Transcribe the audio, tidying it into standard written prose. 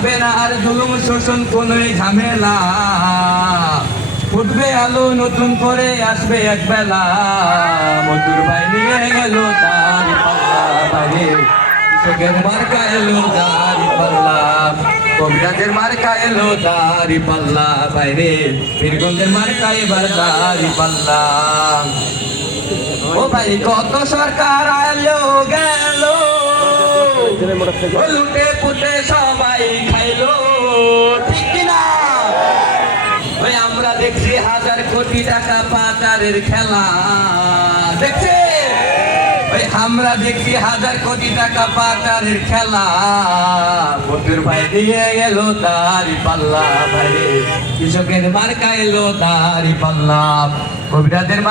থাকবে না আর জুলুম শোষণ কোনোই ঝামেলা, উঠবে আলো নতুন করে আসবে এক বেলা। মজুর ভাই নিয়ে গেল দাড়ি পাল্লা বাইরে, কৃষকের মার্কা এলো দাড়ি পাল্লা, কবিরাজের মার্কা এলো দাড়ি পাল্লা বাইরে, বীরগঞ্জের মার্কা এবার দাড়ি পাল্লা। ও ভাই কত সরকার আলো গেল, লুটে পুটে সবাই খাইলো, ঠিক কিনা? ওই আমরা দেখছি হাজার কোটি টাকা পাচারের খেলা, দেখছে ওই আমরা দেখছি হাজার কোটি টাকা পাচারের খেলা। মজুর ভাই দিয়ে গেল দাড়ি পাল্লা বাইরে, কৃষকের মার্কা এলো দাড়ি পাল্লা, কবিরাজের